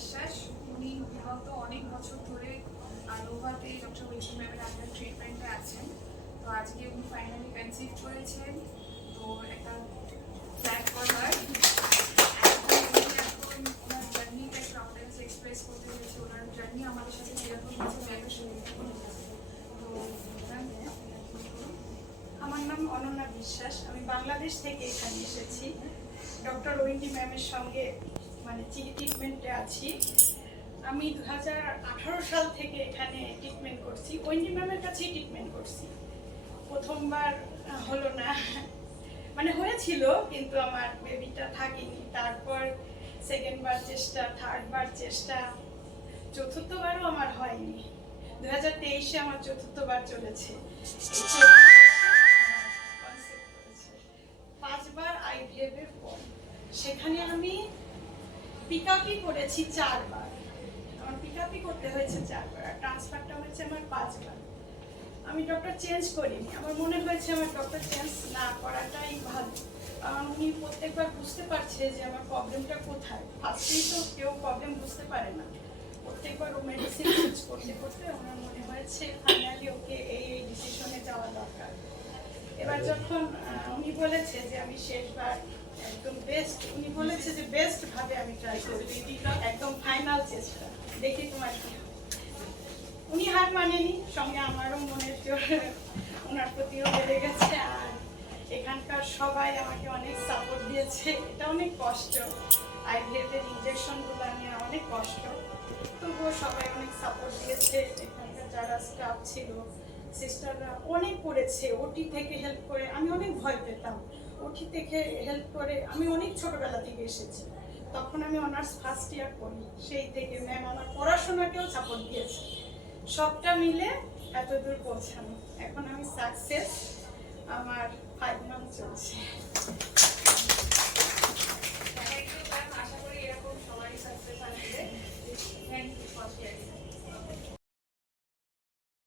বিশ্বাস। উনি বিগত অনেক বছর ধরে নোভাতে ডক্টর উইলসন ম্যামের আন্ডার ট্রিটমেন্টে আছেন। তো আজকে উনি ফাইনালি কনসিভ করেছেন। তো একটা ফ্ল্যাট করার এখন ওনার জার্নিটা একটু আমাদের কাছে এক্সপ্রেস করতে হয়েছে। ওনার জার্নি আমাদের সাথে কীরকম হয়েছে একটা শুনে তো আমার নাম অনন্যা বিশ্বাস। আমি বাংলাদেশ থেকে এখানে এসেছি। ডক্টর ওয়েন্ডি ম্যামের সঙ্গে ট্রিটমেন্টে আছি। আমি 2018 সাল থেকে এখানে ট্রিটমেন্ট করছি। ওয়েন্ডি ম্যামের কাছেই ট্রিটমেন্ট করছি। প্রথমবার হলো না, হয়েছিল কিন্তু আমার বেবিটা থাকেনি। তারপর সেকেন্ডবার চেষ্টা, থার্ডবার চেষ্টা, চতুর্থবারও আমার হয়নি। 2023-এ আমার চতুর্থবার চলেছে। 5বার আইভিএফ এর পর সেখানে আমি পিকআপই করেছি 4বার। আমার পিকআপই করতে হয়েছে 4বার, আর ট্রান্সফারটা হয়েছে আমার 5বার। আমি ডক্টর চেঞ্জ করিনি। আমার মনে হয়েছে আমার ডক্টর চেঞ্জ না করাটাই ভালো। উনি প্রত্যেকবার বুঝতে পারছে যে আমার প্রবলেমটা কোথায়। ফার্স্টেই তো কেউ প্রবলেম বুঝতে পারে না। প্রত্যেকবার ও মেডিসিন ইউজ করতে করতে ওনার মনে হয়েছে ফাইনালি ওকে এই ডিসিশনে যাওয়া দরকার। এবার যখন উনি বলেছে যে আমি শেষবার একদম বেস্ট, উনি বলেছে যে বেস্ট ভাবে আমি ট্রাই করব, একদম ফাইনাল চেষ্টা, দেখি তোমার কি। উনি হার মানেনি, সঙ্গে আমারও মনের জোর ওনার প্রতিও বেড়ে গেছে। আর এখানকার সবাই আমাকে অনেক সাপোর্ট দিয়েছে। এটা অনেক কষ্ট, আইভিএফ এর ইনজেকশনগুলো নিয়ে অনেক কষ্ট, তবুও সবাই অনেক সাপোর্ট দিয়েছে। এখানকার যারা স্টাফ ছিল, সিস্টাররা অনেক করেছে। ওটি থেকে হেল্প করে, আমি অনেক ভয় পেতাম। ওটি থেকে হেল্প করে, আমি অনেক ছোটবেলা থেকে এসেছি। তখন আমি অনার্স ফার্স্ট ইয়ার পড়ি, সেই থেকে ম্যাম আমার পড়াশোনাকেও সাপোর্ট দিয়েছে। সবটা মিলে এতদূর পৌঁছানো। এখন আমি সাকসেস। আমার 5 মান্থ চলছে।